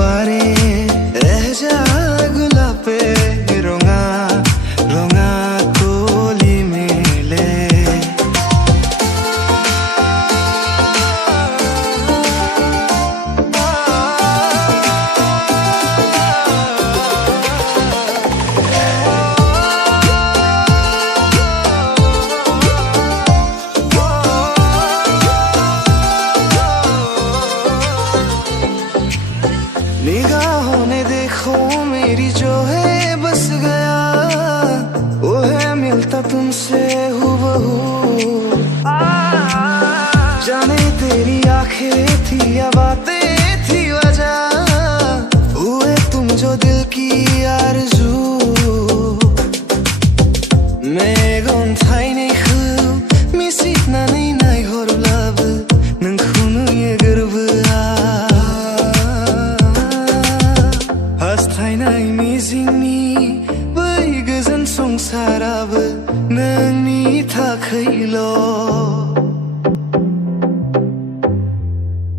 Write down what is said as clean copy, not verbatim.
पारे एहजा गुलाबे रंगा रंगा कोली मेले निगाहों ने देखो मेरी जो है बस गया वो है मिलता तुमसे हूबहू जाने तेरी आंखें थी या बातें थी वजह हुए तुम जो दिल की आरज़ू मेगन थाइनायखौ मिसिनानै नायहरब्लाबो नोंखौ नुयो गोरबोआ हास्थायनाय मिजिंनि बै गोजोन संसाराबो नोंनि थाखायल'